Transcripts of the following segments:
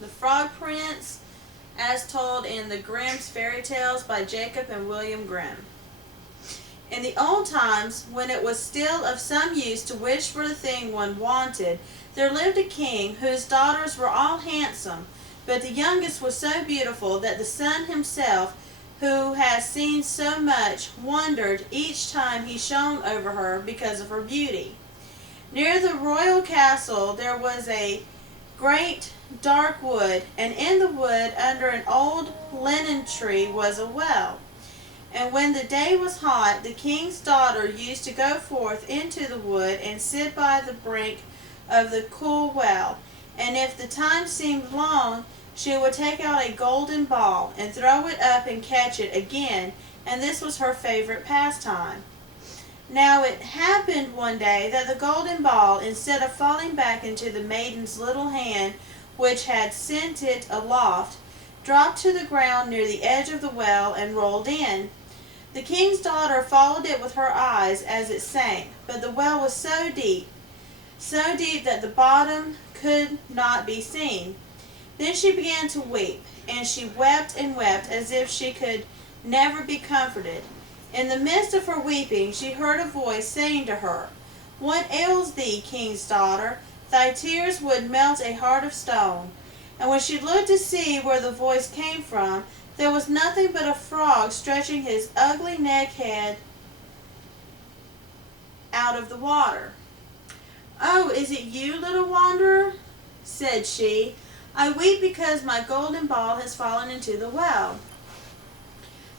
The Frog Prince, as told in the Grimm's fairy tales by Jacob and William Grimm. In the old times, when it was still of some use to wish for the thing one wanted, there lived a king whose daughters were all handsome, but the youngest was so beautiful that the sun himself, who has seen so much, wondered each time he shone over her because of her beauty. Near the royal castle there was a great dark wood, and in the wood under an old linen tree was a well. And when the day was hot, the king's daughter used to go forth into the wood and sit by the brink of the cool well, and if the time seemed long, she would take out a golden ball and throw it up and catch it again, and this was her favorite pastime. Now it happened one day that the golden ball, instead of falling back into the maiden's little hand, which had sent it aloft, dropped to the ground near the edge of the well and rolled in. The king's daughter followed it with her eyes as it sank, but the well was so deep that the bottom could not be seen. Then she began to weep, and she wept and wept as if she could never be comforted. In the midst of her weeping she heard a voice saying to her, "What ails thee, king's daughter? Thy tears would melt a heart of stone." And when she looked to see where the voice came from, there was nothing but a frog stretching his ugly neck head out of the water. "Oh, is it you, little wanderer?" said she. "I weep because my golden ball has fallen into the well."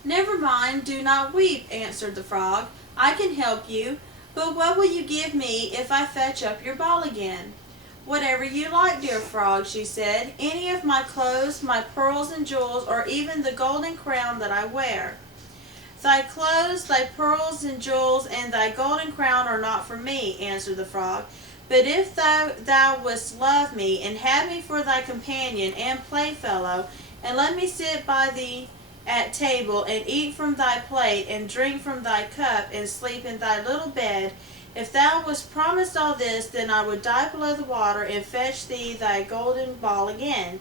"Never mind, do not weep," answered the frog. "I can help you, but what will you give me if I fetch up your ball again?" "Whatever you like, dear frog," she said. "Any of my clothes, my pearls and jewels, or even the golden crown that I wear." "Thy clothes, thy pearls and jewels, and thy golden crown are not for me," answered the frog. "But if thou wouldst love me, and have me for thy companion and playfellow, and let me sit by thee at table, and eat from thy plate, and drink from thy cup, and sleep in thy little bed, if thou wouldst promise all this, then I would dive below the water, and fetch thee thy golden ball again."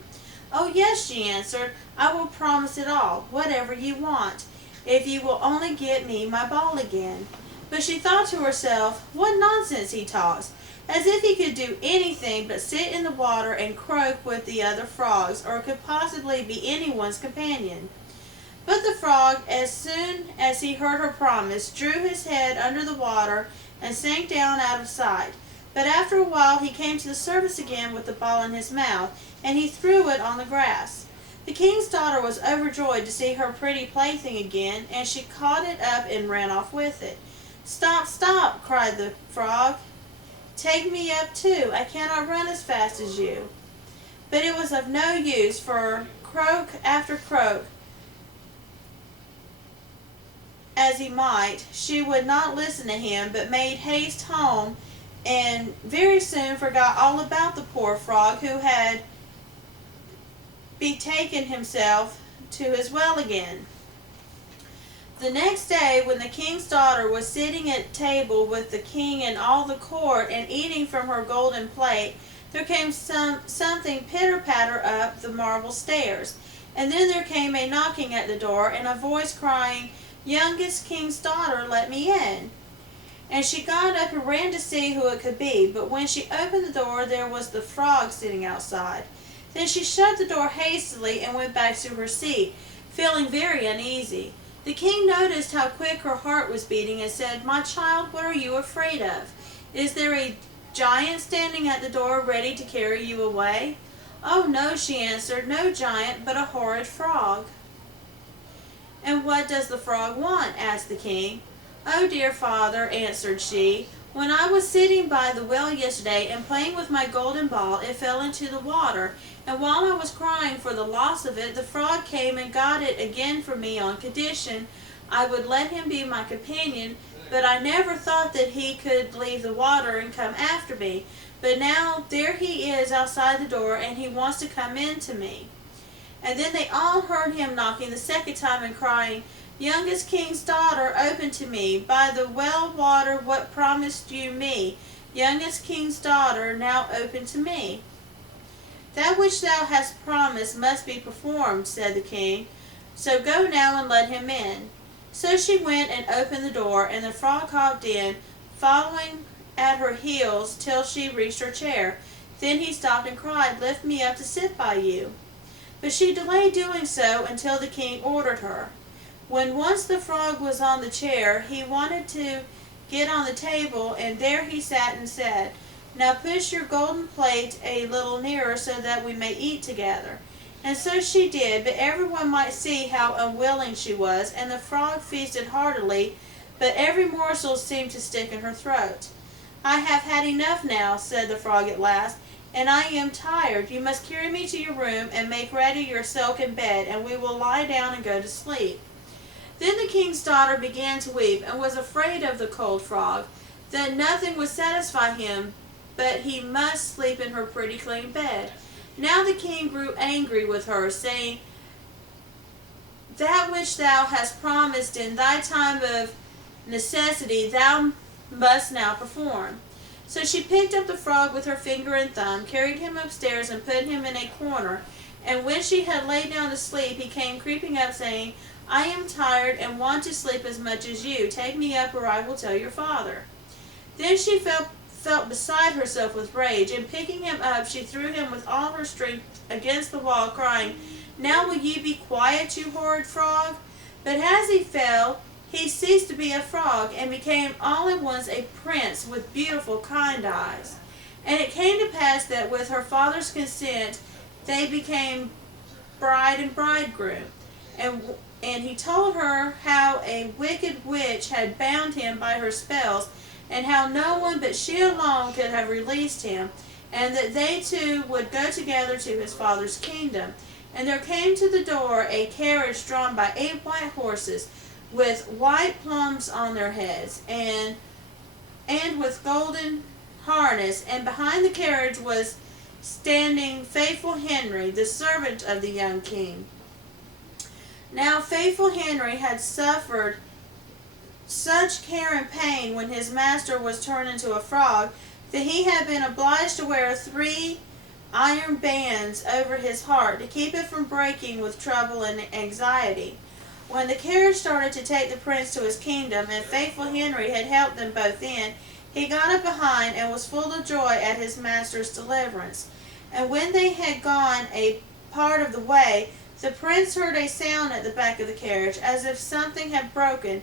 "Oh yes," she answered, "I will promise it all, whatever you want, if you will only get me my ball again." But she thought to herself, "What nonsense he talks, as if he could do anything but sit in the water and croak with the other frogs, or could possibly be anyone's companion." But the frog, as soon as he heard her promise, drew his head under the water and sank down out of sight. But after a while he came to the surface again with the ball in his mouth, and he threw it on the grass. The king's daughter was overjoyed to see her pretty plaything again, and she caught it up and ran off with it. "Stop, stop!" cried the frog. "Take me up too. I cannot run as fast as you." But it was of no use, for croak after croak as he might, she would not listen to him, but made haste home, and very soon forgot all about the poor frog, who had betaken himself to his well again. The next day, when the king's daughter was sitting at table with the king and all the court, and eating from her golden plate, there came something pitter-patter up the marble stairs, and then there came a knocking at the door, and a voice crying, "Youngest king's daughter, let me in." And she got up and ran to see who it could be, but when she opened the door there was the frog sitting outside. Then she shut the door hastily and went back to her seat, feeling very uneasy. The king noticed how quick her heart was beating, and said, "My child, what are you afraid of? Is there a giant standing at the door ready to carry you away?" "Oh no," she answered, "no giant, but a horrid frog." "And what does the frog want?" asked the king. "Oh, dear father," answered she, "when I was sitting by the well yesterday and playing with my golden ball, it fell into the water, and while I was crying for the loss of it, the frog came and got it again for me on condition I would let him be my companion, but I never thought that he could leave the water and come after me. But now there he is outside the door, and he wants to come in to me." And then they all heard him knocking the second time and crying, "Youngest king's daughter, open to me. By the well water, what promised you me? Youngest king's daughter, now open to me." "That which thou hast promised must be performed," said the king. "So go now and let him in." So she went and opened the door, and the frog hopped in, following at her heels till she reached her chair. Then he stopped and cried, "Lift me up to sit by you." But she delayed doing so until the king ordered her. When once the frog was on the chair, he wanted to get on the table, and there he sat and said, "Now push your golden plate a little nearer so that we may eat together." And so she did, but everyone might see how unwilling she was, and the frog feasted heartily, but every morsel seemed to stick in her throat. "I have had enough now," said the frog at last, "and I am tired. You must carry me to your room and make ready your silken bed, and we will lie down and go to sleep." Then the king's daughter began to weep, and was afraid of the cold frog, that nothing would satisfy him, but he must sleep in her pretty clean bed. Now the king grew angry with her, saying, "That which thou hast promised in thy time of necessity thou must now perform." So she picked up the frog with her finger and thumb, carried him upstairs, and put him in a corner. And when she had laid down to sleep, he came creeping up, saying, "I am tired and want to sleep as much as you. Take me up, or I will tell your father." Then she felt beside herself with rage, and picking him up, she threw him with all her strength against the wall, crying, "Now will ye be quiet, you horrid frog?" But as he fell, he ceased to be a frog, and became all at once a prince with beautiful, kind eyes. And it came to pass that with her father's consent they became bride and bridegroom. And he told her how a wicked witch had bound him by her spells, and how no one but she alone could have released him, and that they two would go together to his father's kingdom. And there came to the door a carriage drawn by 8 white horses, with white plumes on their heads, and with golden harness, and behind the carriage was standing faithful Henry, the servant of the young king. Now faithful Henry had suffered such care and pain when his master was turned into a frog, that he had been obliged to wear 3 iron bands over his heart to keep it from breaking with trouble and anxiety. When the carriage started to take the prince to his kingdom, and faithful Henry had helped them both in, he got up behind and was full of joy at his master's deliverance. And when they had gone a part of the way, the prince heard a sound at the back of the carriage, as if something had broken,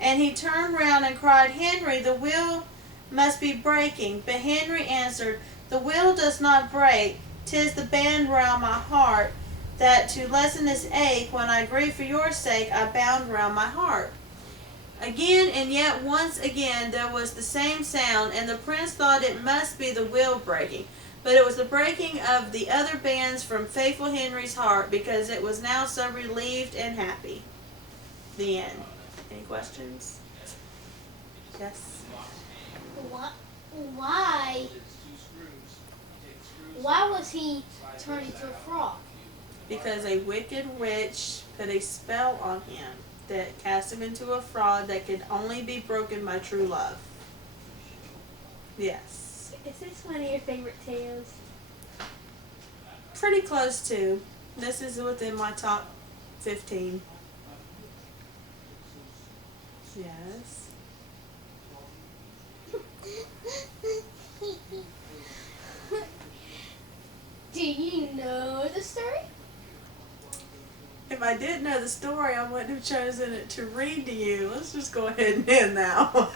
and he turned round and cried, "Henry, the wheel must be breaking." But Henry answered, "The wheel does not break, 'tis the band round my heart, that to lessen this ache, when I grieve for your sake, I bound round my heart." Again and yet once again there was the same sound, and the prince thought it must be the wheel breaking, but it was the breaking of the other bands from faithful Henry's heart, because it was now so relieved and happy. The end. Any questions? Yes? Why? Why was he turned into a frog? Because a wicked witch put a spell on him that cast him into a frog that could only be broken by true love. Yes. Is this one of your favorite tales? Pretty close to. This is within my top 15. Yes. Do you know the story? If I didn't know the story, I wouldn't have chosen it to read to you. Let's just go ahead and end now.